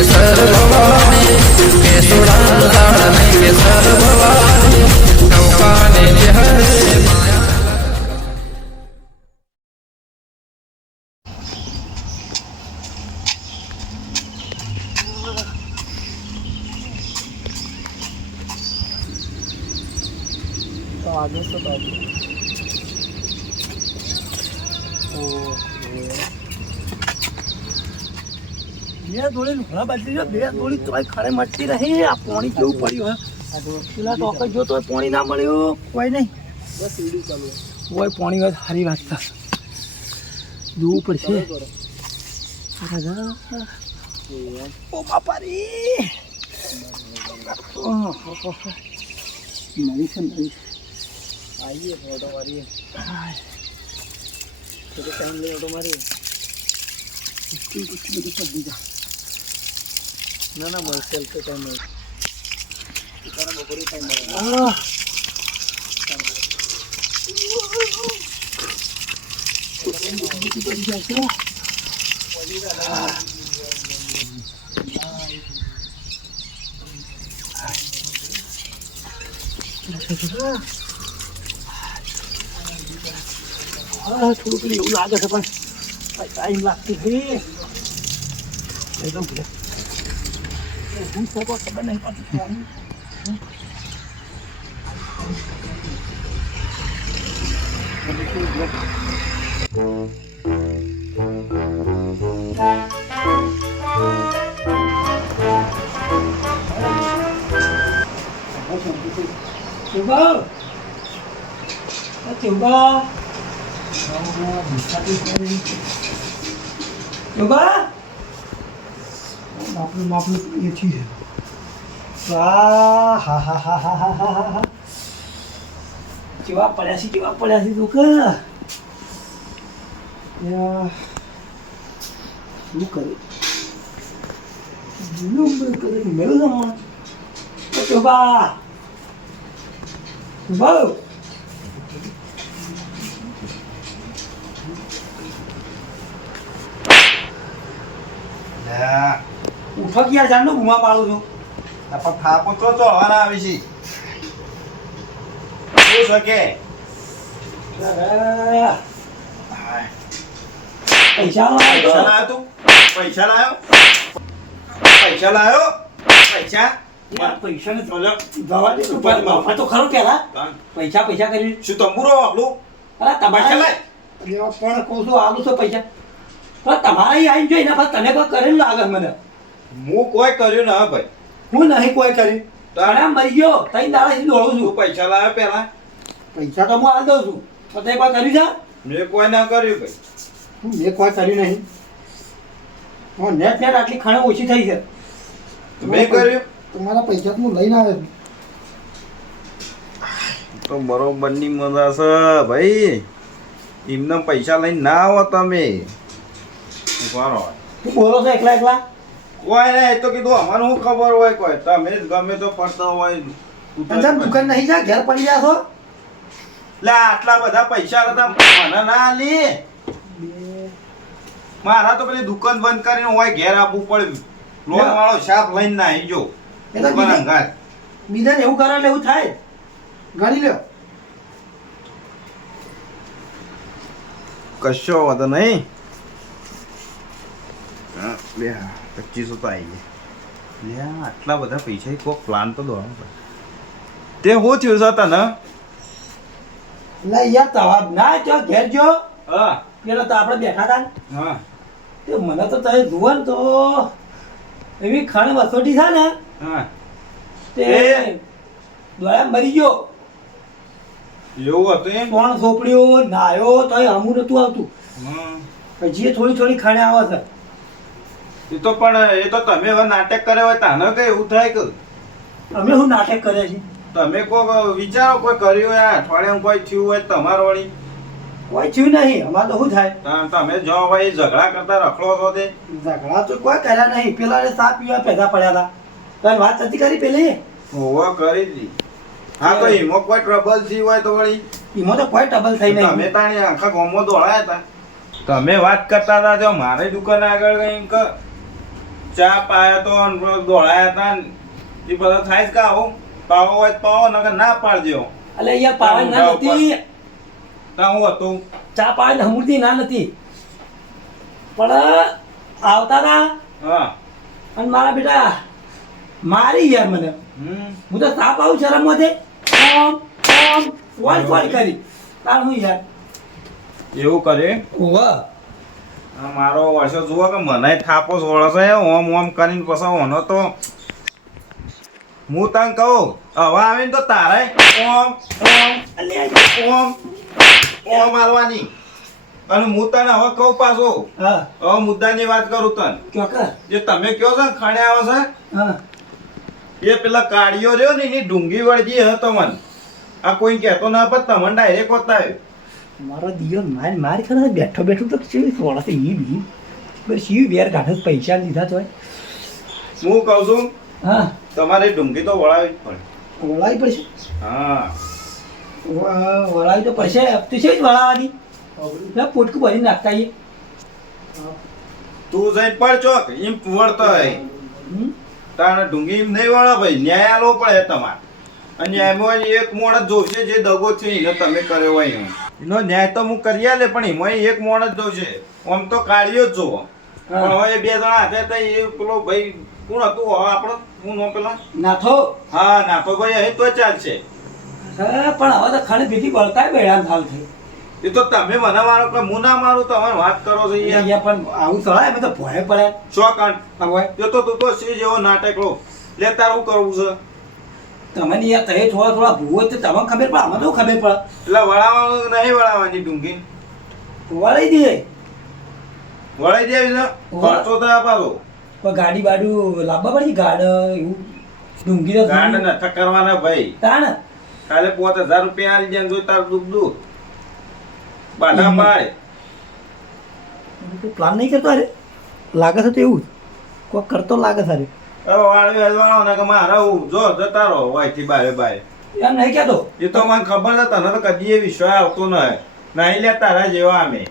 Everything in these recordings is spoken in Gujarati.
કેસર ભવાની કેસુડા દાડને કેસર ભવાની નૌકાને જે હરે तो आगे से बैठो બે દોડી લુકડા બદલી જો બે દોડી તો ખડે મટતી રહી આ પાણી કેવું પડ્યું હે પેલા ટોકર જો તો પાણી ના મળ્યું કોઈ નહીં બસ સીડી ચાલુ કોઈ પાણી વાત સારી વાત था જોવું પડશે ઓ બાપારી નવી છે નવી आइए ऑटो मारिए तो टाइम ले ऑटो मारिए कुछ भी कर दीजिए ना बस चल के टाइम है इतना बपोरी टाइम है થોડું પેલું એવું લાગે છે પણ ટાઈમ લાગતી થઈ એકદમ હું ખબર નહીં પડતી માપનું એ છે કેવા પડ્યા છે તું કે શું કરે મેળું જમવાનું ચોબા ઉઠો કે યાર જાણનો ઘુમા પાડું છું આપા થાપો તો હવાના આવી છે શું શકે પૈસા લાવ્યો તું પૈસા લાવ્યો પૈસા ને દવા દે બાપા તો ખરો પેલા પૈસા કરી શું તંબુરો આપણું અરે તમારે પણ કહું છું આલું છો પૈસા પણ તમારે આવી જોઈ ને પણ તમે કોઈ કરેલું લાગે મને હું કોઈ કર્યું ના ભાઈ હું નહીં કોઈ કર્યું તારા મરી ગયો તઈ દાડાથી દોડું છું પૈસા લાવ્યો પેલા પૈસા તો હું હાલ દઉં છું પણ તે કોઈ કર્યું છે મેં કોઈ ના કર્યું ભાઈ મેં કોઈ કર્યું નહીં નેટ આટલી ખાણે ઓછી થઈ છે મેં કર્યું તમારા પૈસા તો હું લઈને આવ્યો તો બરોબર ની મજા છે ભાઈ એમને પૈસા લઈને ના આવો તમે તું બોલો છો એકલા કોઈ નહીં તો કીધું અમારું શું ખબર હોય કોઈ તમે ગમે તો પડતા હોય દુકાન નહીં જા ઘેર પડી જા છો લે આટલા બધા પૈસા હતા મને ના લી મારા તો પેલી દુકાન બંધ કરીને હોય ઘેર આપવું પડ્યું લોન વાળો શાપ લઈને ના આવી જો બીજાને એવું કરે એવું થાય ગાડી લ્યો કશો વાંધો નહીં લે 2500 તો આવી ગયા લે આટલા બધા પૈસા કોક પ્લાન તો દોડો તે હું થયું છે તને લે યાર તવા ના જો ઘેર જો હા પેલા તો આપણે બેઠા હતા હા તે મને તો તમે જુઓ ને તો એવી ખાણ વસોટી છે ને હા તે દોડા મરી ગયો એવું હતું એમ કોણ સોપડ્યો નાયો તો હમું નતું આવતું પછી થોડી ખાણે આવે છે એ તો પણ એ તો તમે હવે નાટક કરે હોય તાને કઈ એવું થાય કે અમે શું નાટક કરે છે તમે કોઈ વિચારો કોઈ કર્યું હોય અઠવાડિયામાં કોઈ થયું હોય તમારો વળી કોઈ થયું નહીં અમારે તો શું થાય તમે જો ભાઈ ઝઘડા કરતા રખડો છો તે ઝઘડા તો કોઈ કર્યા નહીં પેલા સા પીવા પેદા પડ્યા હતા તને વાત નથી કરી પેલી હોવા કરી દી હા તો એમાં કોઈ ટ્રબલ થી હોય તો વળી એમાં તો કોઈ ટ્રબલ થઈ નહીં તમે તાણી આખા ગામમાં દોડાયા હતા તમે વાત કરતા હતા જો મારે દુકાન આગળ ગઈ ચા પાયા તો અને પેલો દોડાયા હતા ને એ બધા થાય જ કા આવું પાવો હોય તો પાવો નકર ના પાડજો અલે યાર પાવાની ના નથી ત્યાં હું હતું ચા પાવાની હમુરતી ના નથી પણ આવતા ના હા અને મારા બેટા મારી યાર મને હું તો સાપ આવું શરમમાંથી ફોન કરી તાર હું યાર એવું કરે ઓવા આ મારો વર્ષો જુઓ કે મને થાપો વળશે ઓમ ઓમ કરીને પછી ઓનો તો હું તને કહું હવે આવીને તો તારે ઓમ ઓમ ઓમ મારવાની અને હું તને હવે કહું પાછો હા હવે મુદ્દાની વાત કરું તને ક્યો કર જે તમે કહો છો ને ખાણે આવે છે હા એ પેલા કાળીઓ રહ્યો ને એની ડુંગી વળગી હતો મને આ કોઈ કહેતો ના પણ તમને ડાયરેક્ટ બતાવ્યો મારો દિયો મારી ખરા બેઠો બેઠો તો કેવી સોળા છે ઈ બી બસ ઈ વેર કાઢે પૈસા લીધા તો હું કહું છું હા તમારે ડુંગી તો વળાવી જ પડે વળાવી પડશે હા વળાવી તો પડશે તું છે જ વળાવવાની પોટકું ભરી નાખતા આવીએ તું જઈને પડ ચોક એમ વળતો હોય તારે ડુંગી એમ નહીં વળો ભાઈ ન્યાય આલવો પડે તમારે અને એમાં એક મોણ જ જોશે જે દગો છે એને તમે કર્યો હોય એનો ન્યાય તો હું કરી આલે પણ એમાં એક મોણ જ જોશે આમ તો કાઢ્યો જ જોવો પણ હવે એ બે જણા હતા તો એ પેલો ભાઈ કોણ હતું હવે આપણો હું નો પેલા નાથો હા નાખો ભાઈ અહીં તો ચાલશે હા પણ હવે તો ખાલી ભેગી બળતાય બેડાન થાલ થઈ એ તો તમે મને મારો કે હું ના મારું તમે વાત કરો છો યાર અહીંયા પણ આવું સળાય અમે તો ભોય પડે શો કાંડ હવે એ તો તું તો સી જેવો નાટક લો લે તારું કરવું છે તમને યાર તમે થોડા ભૂવો તો તમને ખબર પડે આમાં તો ખબર પડે એટલે વળાવવાનું નહીં વળાવવાની ડુંગી વળાઈ દે વળાઈ દેવી ને ખર્ચો તો પાછો પણ ગાડી બાડું લાવવા પડે ગાડ એવું ડુંગી તો ગાંડ નથી કરવાના ભાઈ તાણ કાલે 5000 રૂપિયા આલી જાય જોઈ તાર દુઃખ દુઃખ બાધા પાડે તું પ્લાન નહીં કરતો અરે લાગે છે તો એવું જ કોઈ કરતો લાગે છે અરે હવે વાળી હલવાનો ને કે મારે હું જો જતા રહો વાયથી બારે બારે એમ નહીં કહેતો એ તો મને ખબર છે તને તો કદી એ વિશ્વાસ આવતો નહીં લે તારા જેવા અમે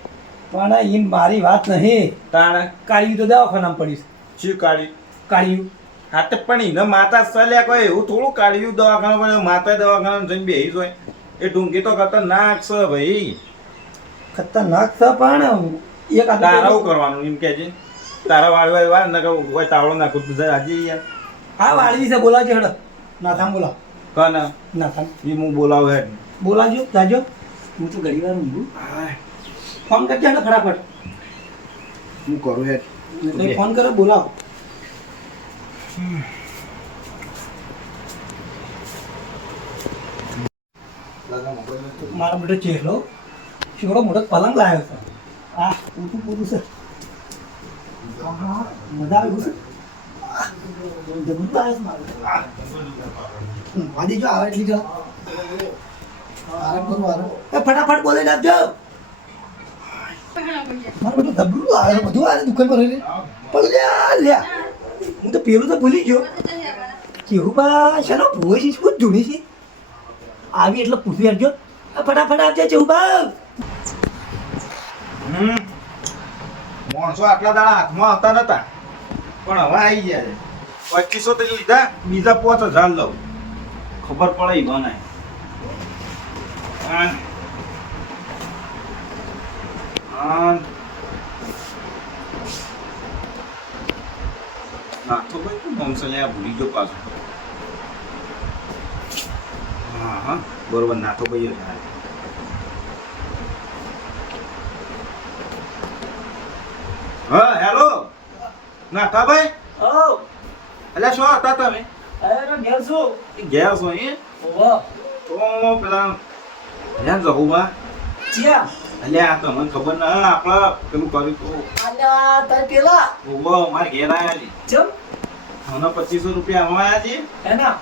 પણ એમ મારી વાત નહીં તાણે કાઢ્યું તો દવાખાનામાં પડીશ શું કાઢ્યું કાઢ્યું હા તો પણ એને માતા સલ્યા કોઈ એવું થોડું કાઢ્યું દવાખાના પડે માતા દવાખાના જઈને બેસી હોય એ ડુંગી તો ખતરનાક છે ભાઈ ખતરનાક છે પણ એક તારા શું કરવાનું એમ કે છે તારા વાળવા વાર ને કોઈ તાવડો નાખું તું આજે યાર હા વાળી છે બોલાવજો હેડ નાથામ બોલાવ કને નાથામ એ હું બોલાવ હેડ બોલાવજો જાજો હું તો ઘણી વાર ઊંઘું ફોન કરજે હેડ ફટાફટ હું કરું હેડ એટલે ફોન કરો બોલાવો મારો બેટો ચહેરો શેવડો મોટો પલંગ લાવ્યો છે આ પૂરું પૂરું છે મજા આવી છે વાદી જો આવે એટલી જો આરામ કરો આરામ ફટાફટ બોલે આપજો મારું બધું ધબલું આવે બધું આવે દુકાન પર રહીને પણ લ્યા હું તો પેલું તો ભૂલી ગયો કેવું બા શાનો ભૂય છે શું જૂની છે આવી એટલે પૂછવી આપજો ફટાફટ આપજે કેવું બા માણસો આટલા દાડા હાથમાં આવતા નતા પણ હવે આવી ગયા છે 2500 તો લીધા બીજા 5000 લઉં ખબર પડે ઈ બનાય ના તો ભાઈ તું નામ લે ભૂલી ગયો પાછું હા બરોબર ના તો ભાઈ હા હેલો નાથા ભાઈ એટલે શું હતા તમે ઘેર શું ગયા છો એ તો પેલા ધ્યાન જવું બા ચિયા એટલે આ તમને ખબર ના આપણા પેલું કર્યું તો આલ્યા તાર પેલા ઓવો મારે ઘેર આયા છે ચમ મને 2500 રૂપિયા આયા છે એના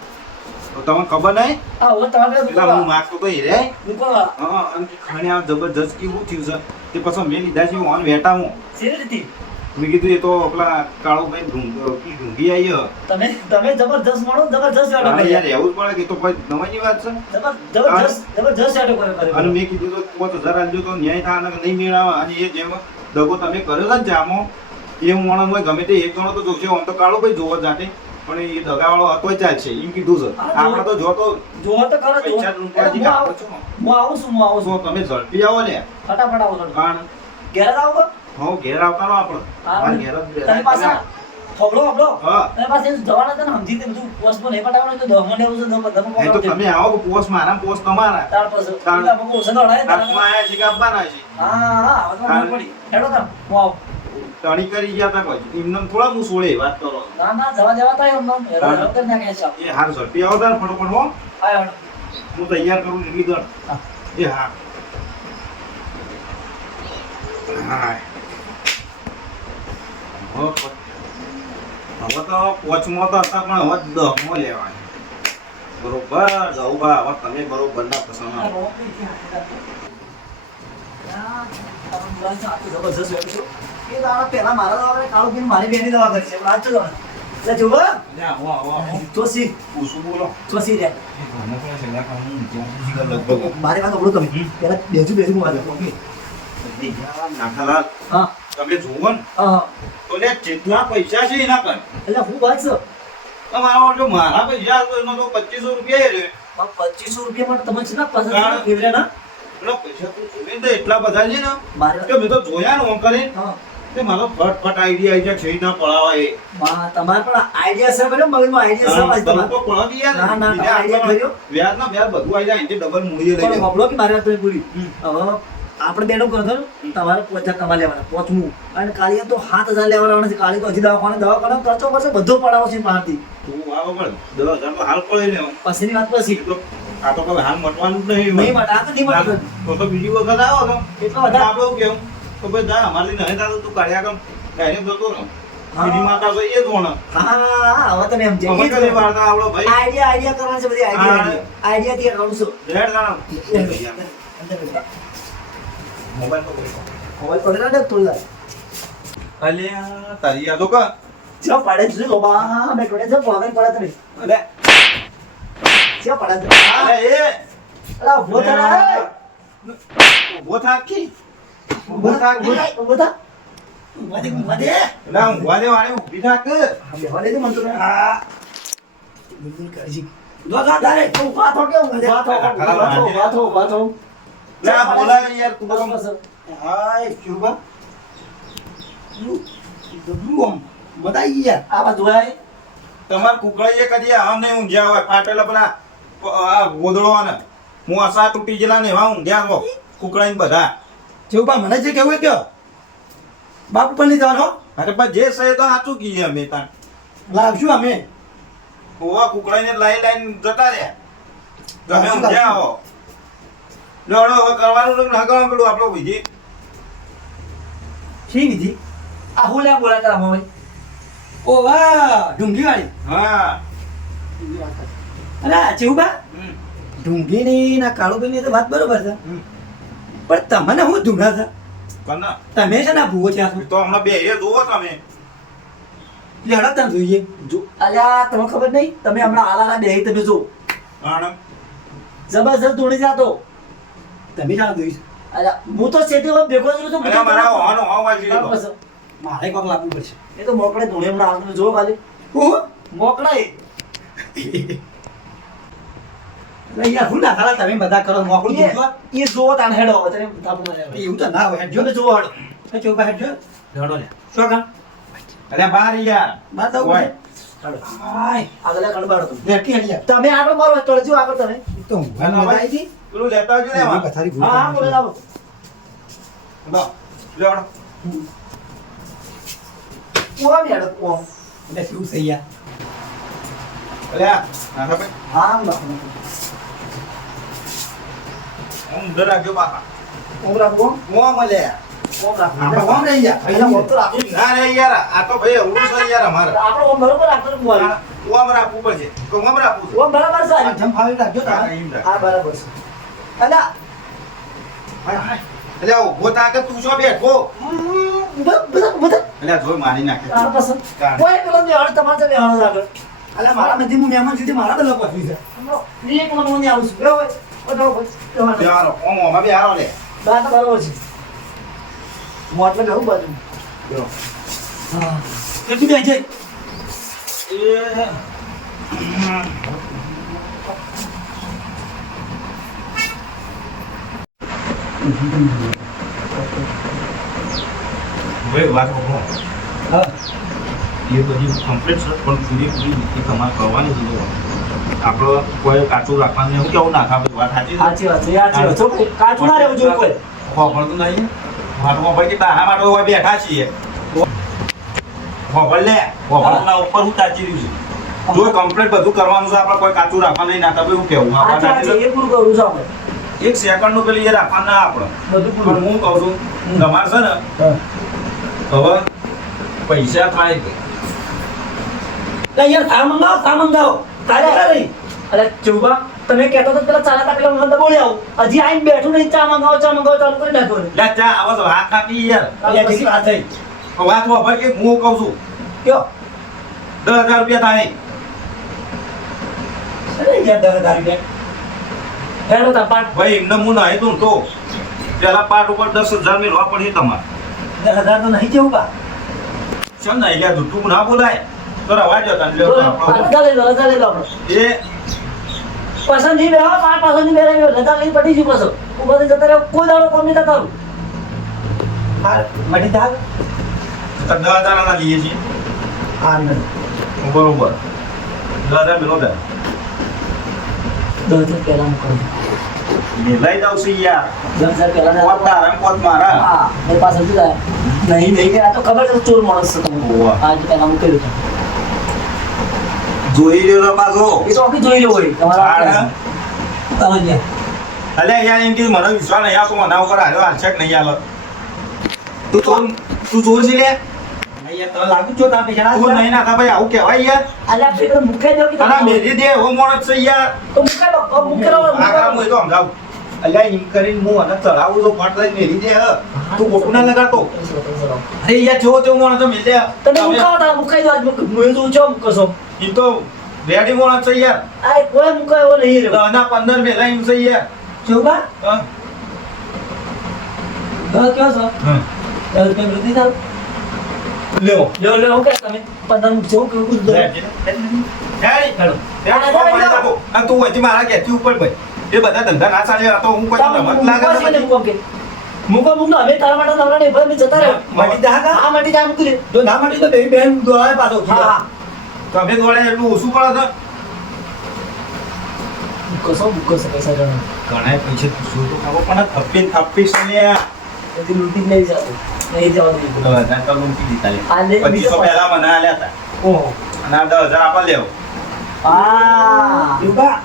તો તમને ખબર નહીં આ ઓ તમારે પેલા હું માગતો તો હીરે મૂકો હા અને ખાણી આ જબરજસ્ત કેવું થયું છે તે પછી મેં લીધા છે ઓન વેટા હું સીધી મેં કીધું એ તો પેલા કાળો ભાઈ ઢૂંઢી આવી તમે જબરદસ્ત માણો જબરદસ્ત આડો યાર કર્યો એવું જ પડે કે તો કોઈ નવાઈની વાત છે જબરદસ્ત આડો કર્યો અને મેં કીધું તો 5000 આલજો તો ન્યાય થાય ને નહીં મેળાવે અને એ જેમ દગો તમે કર્યો છે ને જામો એ માણસ હોય ગમે તે એક જણો તો જોશે આમ તો કાળો ભાઈ જોવો જાતે પણ એ દગાવાળો હતો ચાલશે એમ કીધું છે આપણે તો જોતો જોવો તો ખરો પૈસા રૂપિયાથી કાપો છો હું આવું છું તો તમે ઝડપી આવો ને ફટાફટ આવો છો કારણ ઘેર જ આવો હો ઘેર આવતા રહો આપણે મારા ઘેર જ તારી પાસે થોબડો થોબડો હા તારી પાસે જવાના તને સમજી તે બધું પોસ્ટમાં નહીં પટાવવાનું તો 10 મને એવું છે 10 એ તો તમે આવો પોસ્ટ મારા પોસ્ટ તમારા તાર પાસે તાર બકો ઓછો દોડાય હાથમાં આયા છે કે આપવાના છે હા હવે તો મને પડી હેડો તાર હું આવું ટણી કરી ગયા તા કોઈ એમને થોડા હું સોળે વાત કરો ના ના જવા તાય હમણાં હેડો કર નાખે છે એ હાર ઝડપી આવો તાર ફટોફટ હો આય હેડો હું તૈયાર કરું એટલી દર એ હા હા હવે તો પોચમાં તો હતા પણ હવે દહમાં લેવાની બરોબર જવું હવે તમે બરોબર ના પસંદ આ રોકી જબરજસ્ત વેપ છો એ દાડા પહેલા મારા દવા કાળો પીને મારી બેની દવા કરી છે આજ તો એટલે જોવો ચોસી પૂછું બોલો ચોસી રે લગભગ મારી વાત ઓળો તમે પેલા બેજુ મારે ઓકે નાખાલા હા તમે જોવો ને હા તો લે જેટલા પૈસા છે એના કર એટલે હું વાત છે તમારા જો મારા પૈસા તો એનો તો 2500 રૂપિયા છે 2500 રૂપિયા માટે તમે છે ને કારણ- પસંદ ફેવરે ના એટલા પૈસા તો જોઈને તો એટલા બધા છે ને મારે કે મેં તો જોયા ને ઓમ કરીને હા તે મારો ફટફટ આઈડિયા આવી જાય છે ના પડાવા એ માં તમારે પણ આઈડિયા છે બરાબર મગજમાં આઈડિયા છે બધું તમારે તો પડાવી યાર ના, ના, બીજા idea આપણે કર્યો? વ્યાજ ના વ્યાજ બધું આવી જાય એની ડબલ મૂડીએ લઈ પણ જાય બબલો કે મારી વાત તમે પૂરી હમ. હવે આપણે બેનો કરતો ને તમારે 50 કમા લેવાના પોચમું અને કાળીએ તો 7000 લેવાના છે કાળી તો હજી દવાખાને ખર્ચો પડશે બધો પડાવો છે બહારથી તું આવો પણ 10,000 તો હાલ પડે ને પછીની વાત પછી તો આ તો કોઈ હાલ મટવાનું જ નહીં નહીં માટે આ તો નહીં માટે તો બીજી વખત આવો તો એટલો વધારે આપણે એવું કેવું તો ભાઈ જા અમારી નહીં તારું તું કાઢ્યા કમ ડાયરેક્ટ જતો રહો હા. બીજી માતા તો એ જ હોણ હા હવે તમે એમ અમે કદી વાર્તા આપણો ભાઈ આઈડિયા કરવાની છે બધી આઈડિયા થી કરું છું રેડ જાણો મોબાઈલ તો બોલો મોબાઈલ પડે ને થોડી વાર અલ્યા તારી યાદો કા ચા પડે છે બાબા મે પડે છે પોગન પડે તમે અલે ચા પડે છે અલે એ અલા ઉભો થા રે ઉભો થા કી ઉભો થા કી ઉભો થા ઉભા દે એટલે હું વાલે વાળે ઊભી થા કે બેહવા દે મન તો હા બિલકુલ કરી દો દો તારે તું વાતો કે હું વાતો લે આ બોલાવે યાર તું બસ તો બસ હાય ચુબા દબલું બધાઈ યાર આ બાજુ આય તમાર કુકળાઈએ કદી આમ નહીં ઊંઘ્યા હોય ફાટેલા પેલા આ ગોદડો ને હું આસા તૂટી ગયેલા ને એવા ઊંઘ્યા હો કુકળાઈને બધા ચેવપા મને જે કહેવું કયો બાપ પર નહીં જવાનો અરે પણ જે છે એ તો સાચું કીએ અમે તાણ લાવશું અમે ઓવા કુકળાઈને લાઈ લાઈને જતા રહ્યા તમે ઊંઘ્યા હો લડો હવે કરવાનું ને હગાવાનું પેલું આપણો વિધિ શી વિધિ આ હું લે બોલા તારા મોય ઓ વાહ ઢુંગી વાળી હા અલા ચેવપા હમ. ઢુંગીની ના કાળુબેનની તો વાત બરોબર છે હમ. પણ તમને હું ઢુંગા છે કના તમે છે ને આ ભૂવો છે આ તો હમણાં બે એ જોવો તમે લેડો તમે જોઈએ જો અલ્યા તમને ખબર નહીં તમે હમણાં આલાના બે તમે જો આણંદ જબરજસ્ત ધોણી જાતો તમે જાણો જોઈશ અલ્યા હું તો સેટી ભેગો જ છું અરે મારા હોવાનો હોવા વાળી મારે કોક લાવવું પડશે એ તો મોકળે ધોણી હમણાં હાલ તમે જો ખાલી મોકળે યાર હું ના ખાલા તમે બધા કરો મોકળું જોજો એ જોવો તાણ હેડો તમે એવું તો ના હોય હેડજો ને જોવો હેડો એ ચોપા હેડજો હેડો લે શું કામ અરે બાર યાર બાર તો ઓય. હેડો હાય આગળ કડબાડો તમે બેઠી હેડ્યા તમે આગળ મારો તળજો આગળ તમે તો હું મજા આવી હતી પેલું લેતા આવજો ને એમાં પથારી ભૂલ હા બોલે લાવો લો લેવડો કોમ હેડો કોમ એટલે શું થઈ યાર અરે આ નાના ભાઈ હા બાપુ હું ઊંધો રાખજો બાપા કોમ રાખો મોં મળે કોમ રાખો આપણે કોમ રહી ગયા અહીંયા મોત રાખો ના રે યાર આ તો ભાઈ અવળું છે યાર અમારે આપણે કોમ બરોબર રાખો ને બોલ ઓમ રાખવું પડશે તો ઓમ રાખવું છે કોમ બરાબર છે જમ ફાવી રાખજો હા, એમ રાખ. હા બરાબર છે અલા હાય હાય એટલે ઉભો થા કે તું શું બેઠો બધા એટલે જોઈ મારી નાખે તાર પસંદ કોઈ પેલો ને હળ તમારે તો હળ આગળ અલા મારા નથી હું મહેમાન સુધી મારા તો લપસવી છે હમણો એક મન મને આવું છું બરાબર બરાબર બેહારો ઓમ ઓમાં બેહારો લે બરાબર છે હું એટલે કહું બાજુ જો હા કેટલી બે જાય ભાઈ વાત કહો હા એ બધી કમ્પ્લીટ છે પણ પૂરી નીતિ તમારે કરવાની છે આપણે કોઈ કાચું રાખવાનું એવું કેવું નાખા ભાઈ વાત સાચી સાચી વાત છે સાચી વાત છે કાચું ના રહેવું જોઈએ કોઈ ખબર નહીં વાતમાં ભાઈ કે તારા માટે હોય બેઠા છીએ ખબર લે ખબરના ઉપર હું તાચી રહ્યું છે જો કમ્પ્લીટ બધું કરવાનું છે આપણે કોઈ કાચું રાખવા નહીં નાખા ભાઈ એવું કેવું સાચી વાત છે એ પૂરું કરું છું આપણે એક સેકન્ડનું પેલી એ રાખવા ના આપણે બધું પણ પૂરું હું કહું છું તમારે છે ને હવે પૈસા થાય કે લે યાર થા મંગાવો તારે કરે અરે ચૌબા તમે કહેતો તો પેલા ચાલાતા પેલા મને બોલી આવો હજી આઈને બેઠું નહીં ચા મંગાવો ચાલુ કરી નાખો લે ચા આવો તો હાથ કાપી યાર પછી વાત થઈ વાત ભાઈ કે હું કહું છું કયો 10,000 રૂપિયા થાય અરે યાર 10,000 રૂપિયા હેડો તા પાટ ભાઈ એમને હું નહીં તું તો પેલા પાટ ઉપર 10,000 મેળવા પડી તમારે 10,000 તો નહીં જેવું કા છે ને યાર જૂઠું ના બોલાય તો રવા જો તને લ્યો રજા લઈ લો આપણે એ પસંદ નહીં બેહો પાટ પસંદ નહીં બેહો રજા લઈ પડી જી પાછો ઉપર જતા રહો કોઈ દાડો કોમ નહીં થતા હા મટી જા 10,000 ના લઈએ છીએ હા નહીં બરોબર 10,000 મેળવો દે 10,000 પહેલા મૂકો મેલાઈ જાવ છે યાર 10,000 પહેલા પોત તારા ને પોત મારા હા મેં પાછળ શું જાય નહીં કે આ તો ખબર છે ચોર માણસ છે તમે ઓવા. આજ પહેલા મૂકી દીધું જોઈ રહ્યો તો પાછો એ તો આખી જોઈ લો હોય તમારા સમજ્યા અલ્યા યાર એમ કીધું મને વિશ્વાસ નહીં આવતો મને ઉપર હાર્યો હાલશે કે નહીં હાલો તું ચોર છે લે અહીંયા તો લાગુ છો તમે પૈસા તું નહીં નાખા ભાઈ આવું કહેવાય યાર અલ્યા ફેર મૂકે દો કે અલા મેરી દે એવો માણસ છે યાર તો મૂકે દો આ કામ હોય તો સમજાવ અલ્યા એમ કરીને હું અને ચડાવું તો ફટ લઈને મેરી દે તું ખોટું ના લગાડતો અરે યાર જો તેવું માણસ તો મેલે તમે મુકાવો તા મુકાઈ દો આજ હું તો છો મૂકશો એ તો રેડી માણસ છે યાર આ કોઈ મુકાયો નહીં રે 10 ના 15 મેલા એમ છે યાર ચોબા હા તો ક્યો છો હા તો તમે વૃદ્ધિ થાવ લ્યો લ્યો કે તમે 15 મૂકજો કે કુછ દો તું હજી મારા ઘેરથી ઉપર ભાઈ એ બધા ધંધા ના ચાલે આ તો હું કોઈ રમત લાગે છે મૂકો અમે તારા માટે નવરા નહીં ભાઈ જતા રહે મટી જા કા? હા મટી જા મૂકી દે જો ના મળી તો બેન બેન દોડે પાછો હા તમે દોડે એટલું ઓછું પડે મૂકશો પૈસા જણા છે ઘણા પૈસા શું તો ખાવો પણ થપ્પી છે ને તેથી લૂંટી જ નહીં જતું નહીં જવાનું બધા તો લૂંટી દીધા લે. આ લે, 2500 પહેલા મને આલ્યા હતા ઓહો અને આ 10,000 આપવા લેવો આ યુગા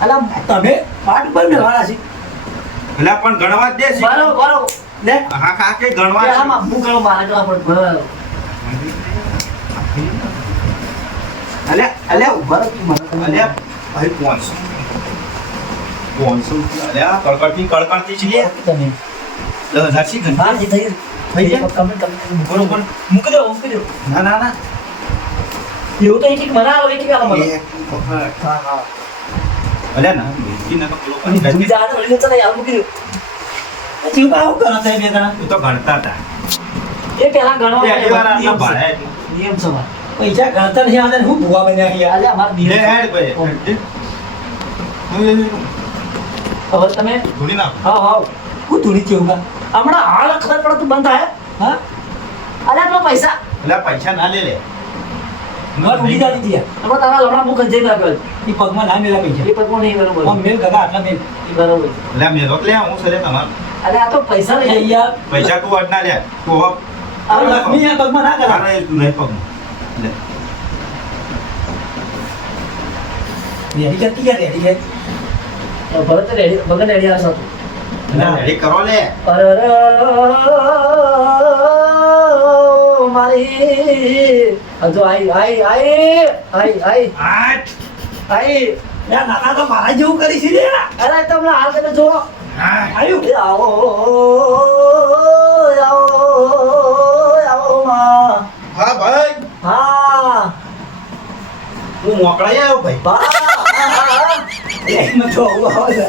અલા તમે પાટ ઉપર મેળવાના છે એટલે પણ ગણવા જ દે છે બરો ને હા હા કે ગણવા છે. આમાં હું ગણો મારે ગણો પણ બરો અલ્યા અલ્યા બરો મને અલ્યા ભાઈ 500 અલ્યા કડકડતી છે લે તમે 10,000 છે ગણ હા જી થઈ થઈ ગયા? કમેન્ટ બરોબર મૂકી દો ના ના ના એવું તો એક મના આવે એક આલો મને હા હા અલ્યા ના બેટી ના તો પેલો અને પણ ભૂલ જાડો વળી તો યાર મૂકી દો પછી યુગા આવું કરો તમે બે જણા એ તો ગણતા હતા એ પેલા ગણવા એ વાર આટલા ભાડે એટલે. નિયમ છે મારે પૈસા ગણતર નહીં આવતા ને હું ભૂવા બન્યા અહીંયા આજે અમાર લે નિયમ હેડ ભાઈ હવે તમે થોડી ના હા હા હું ધૂળી છે યુગા હમણાં હાલ ખબર પડે તું બંધ થાય હા અલ્યા પેલો પૈસા એટલે પૈસા ના લે નોટ ઉડી જાતી હતી હમણાં તારા લમણા મુખ જઈ નાખ્યો એ પગમાં ના મેલા પૈસા એ પગમાં નહીં બરોબર આમ મેલ ગગા આટલા મેલ એ બરોબર એટલે મેરો લે હું છે લે તમાર અરે આ તો પૈસા એ લઈ યાર પૈસા તું અડ ના લે તું હવે આ લક્ષ્મી આ પગમાં ના કરા તારે તું નહીં પગ લે રેડી કરતી યાર રેડી કે ભરત રેડી ભગત રેડી આવશો ના રેડી કરો લે અરે મારી હજુ આઈ આઠ યાર નાના તો મારા જેવું કરી છે રે અરે તમને હાલ તમે જો આવ્યું એ આવો આવો માં હા ભાઈ હા હું મોકળાઈ આવ્યો ભાઈ એમાં તો આવું આવે છે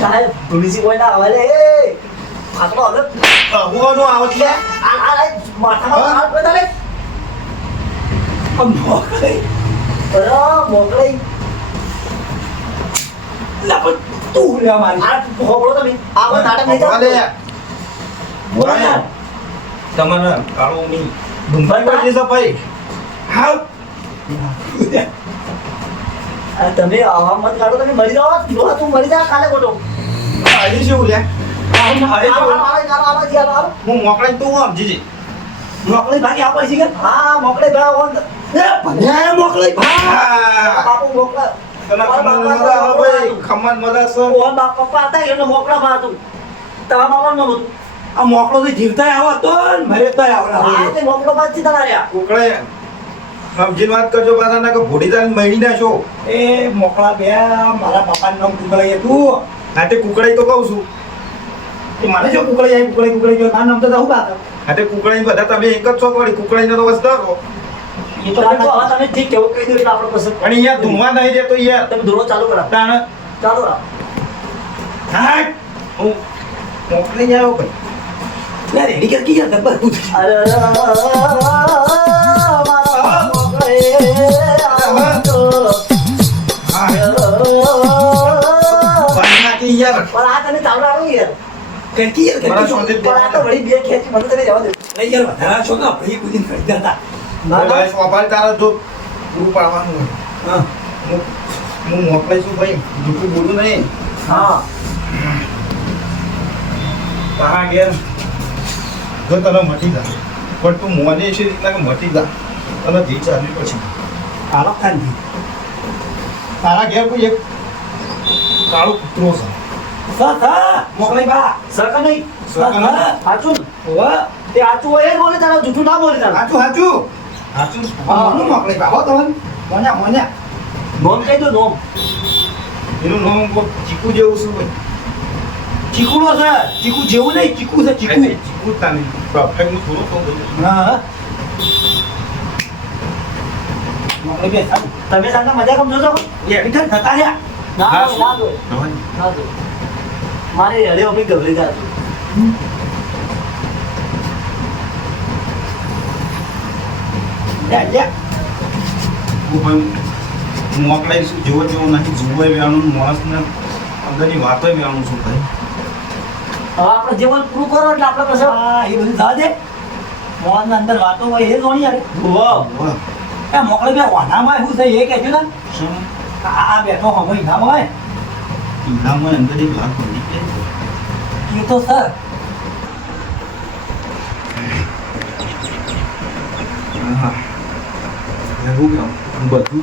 સાહેબ પોલીસી કોઈ ના આવે રે આ તો હવે હું આવત લે આ માથામાં હાથ બતાલે મોકળી મોકળી લા પણ તું લે મારી આ હોબળો તમે આવો નાટક નહીં ભગવા દે. બોલ યાર. તમારે કાળો ની ડુંગળી પર જઈશ ભાઈ. હાવ આ તમે આવા મત કાઢો તમે મરી જાઓ જો તું મરી જા કાલે ખોટો આજે શું લે? આજે શું? હું મોકળાઈ તું સમજી મોકળી ભાગી આ પછી કે હા મોકળે ભા ઓન એ ભલે મોકળી હા બાપુ મોકળા તને ખમણ મજા આવે ભાઈ. ખમણ મજા છે. ઓન બાપ પપ્પા હતા એનો મોકળા માં હતું તમારા બાપા નો હતું આ મોકળો તો જીવતા આવો તો ને મરે તો આવડા હા તે મોકળો માં થી તમારે કુકડે સમજીને વાત કરજો પાછા ના કે ભોડી જાને મળી નાખો. એ મોકળા બે મારા પપ્પાનું નામ કુકળાઈ હતું હાટે કુકડાઈ તો કહું છું. એ મને જો કુકળાઈ જો આ નામ તો હું બાત હાટે કુકડાઈ બધા તમે એક જ છો વળી. કુકડાઈને તો બસ ધરો. એ તો હવે તમે ઠીક કેવું કહી દો એટલે આપણે પસંદ પણ અહીંયા ધૂણવા નહીં દેતો યાર. તમે ધોળો ચાલુ કરો તાણ ચાલુ રાખ હાટ હું મોકલી આવ્યો ભાઈ. લે રેડી કર કી ડબ્બર તું અરે મારા મોકળે આવતો બાકી યાર પણ આ તને ચાલુ આવ્યું યાર કર કી યાર મારા કર શોધે પણ આ તો વળી બે ખેંચી મને તને જવા દે નહીં યાર વધારા છો ને આપણે કુદીન કરી દેતા ભાઈ સ્વભાવ તારા જો પૂરું પાડવાનું હોય. હા હું મોકલાઈ છું ભાઈ. જૂઠું બોલું નહીં. હા તારા ઘેર જો તને મટી જા પણ તું મોને છે રીતના કે મટી જા તને ધી ચાલવી પછી. આલો કાંધી તારા ઘેર કોઈ એક કાળો કૂતરો છે. સા મોકળી બા સરકા નહીં સરકા નહીં. સાચું ને? ઓવા તે સાચું હોય એ બોલે તારા જૂઠું ના બોલે તારા હાચું હાચું હાચું. મોનું મોકળી બા હો તમને મોન્યા નોમ કહી દો નોમ એનું નામ કોઈ ચીકુ જેવું છે ભાઈ. ચીકુડો છે ચીકુ જેવું નહીં ચીકુ છે ચીકુ ચીકુ તાની પરફેક્ટ નું થોડું તો બોલ્યું. હા મોકળી બે સારું તમે સાંજે મજા કેમ જોશો એ વિઠ્ઠલ થતા રહ્યા ના હા, હોય, ના હોય, ના હોય. મારે હળે અમે ગભરી ગયા યા હું ભાઈ મોકલાઈ શું જેવો જેવો નથી જુએ વેણું માણસને અંદરની વાતો વેણું છું ભાઈ. હવે આપણે જીવન પૂરું કરો એટલે આપણે પછી હા એ બધું થવા દે મોહનના અંદર વાતો હોય એ જોણી યાર વાહ. વાહ. એ મોકળી બે વાનામાં શું છે એ કહેજો ને શું? આ બેઠો હમણાં નામ હોય ઈનામાં અંદર એક વાત બની ગઈ. એ તો સર હા. એવું કેમ? બધું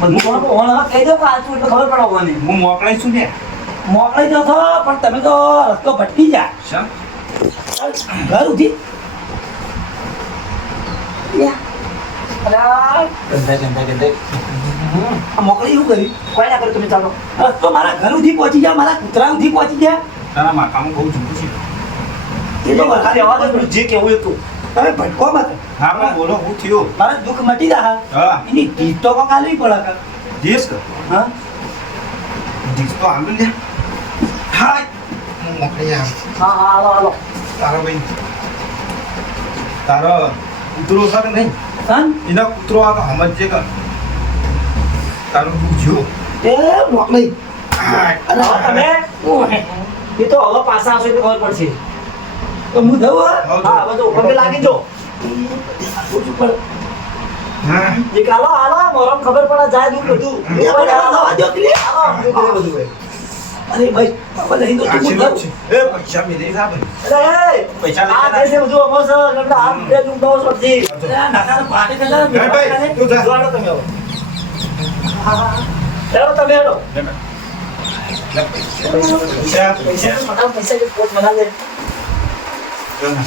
બધું કોણ કોણ હવે કહી દો કે આચું એટલે ખબર પડે હોવાની. હું મોકલાઈ છું ને. મોકળી તો છો પણ તમે તો રસ્તો ભટકી જા શા? ઘર ઉઠી અલા, આ મોકળી શું કરી કોઈ ના કર્યું તમે ચાલો રસ્તો મારા ઘર ઉઠી પહોંચી જા મારા કૂતરા ઉઠી પહોંચી જા તારા માથામાં બહુ જૂઠું છે. એ તો વરસાદ રહેવા દે પેલું જે કેવું એ તું તમે ભટકો મત હા પણ બોલો હું થયું. મારા દુઃખ મટી જા હા. એની ટીપ તો કોક આલવી પડે કાં. દેશ કર. હા દીસ તો આગળ લે. હાય. હું મોકલી આવ. હા હા હાલો હાલો તારા ભાઈ તારો કૂતરો છે કે નહીં સન એના કૂતરો આ સમજજે કે તારું દુઃખ જો. એ મોકળી હાય. હવે તમે એ તો હવે પાછા આવશે એટલે ખબર પડશે તો હું જવું હા? હા બધું પગે લાગી જો ઓછું પડે. હા. એક હાલો હાલો મોરમ ખબર પડે જાય દૂર બધું એ મને આ થવા દ્યો કે લે. હાલો બધું બધું હોય. અરે ભાઈ બાબા નહીં તો તું હું આશીર્વાદ જવું. છે. એ પૈસા મેળવી જા ભાઈ. અરે એ પૈસા લઈ આ જા. દેશે બધું અમો છે એટલે આ બે તું બહુ સબ્જી આ નાના પાટે કજા લે ભાઈ, તું જા. જોડો તમે હવે ચાલો તમે હેડો લે ભાઈ. લે પૈસા. પૈસા. પૈસા જે પોત મના લે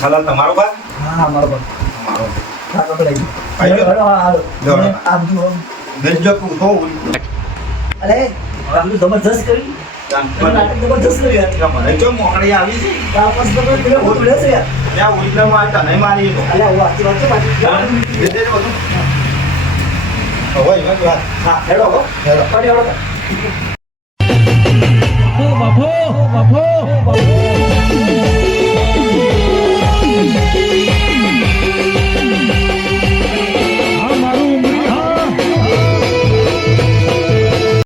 હાલાલ તમારો બા હા મારો બાપ મારો હા તો લઈ ભાઈ જો. હાલો હાલો જો. આમ જો બેજો તું તો અરે આટલું જબરજસ્ત કરી નાટક જબરજસ્ત કરી યાર મને જો મોકળી આવી છે આ પછી તો તમે હોટ મળ્યો છે યાર ત્યાં ઓરિજિનલ માં તને મારી તો અલ્યા હું આખી વાત છે પાછી દે દે બધું હવે એમાં વાત હા હેડો હો હેડો. પાડી હેડો બાપો બાપો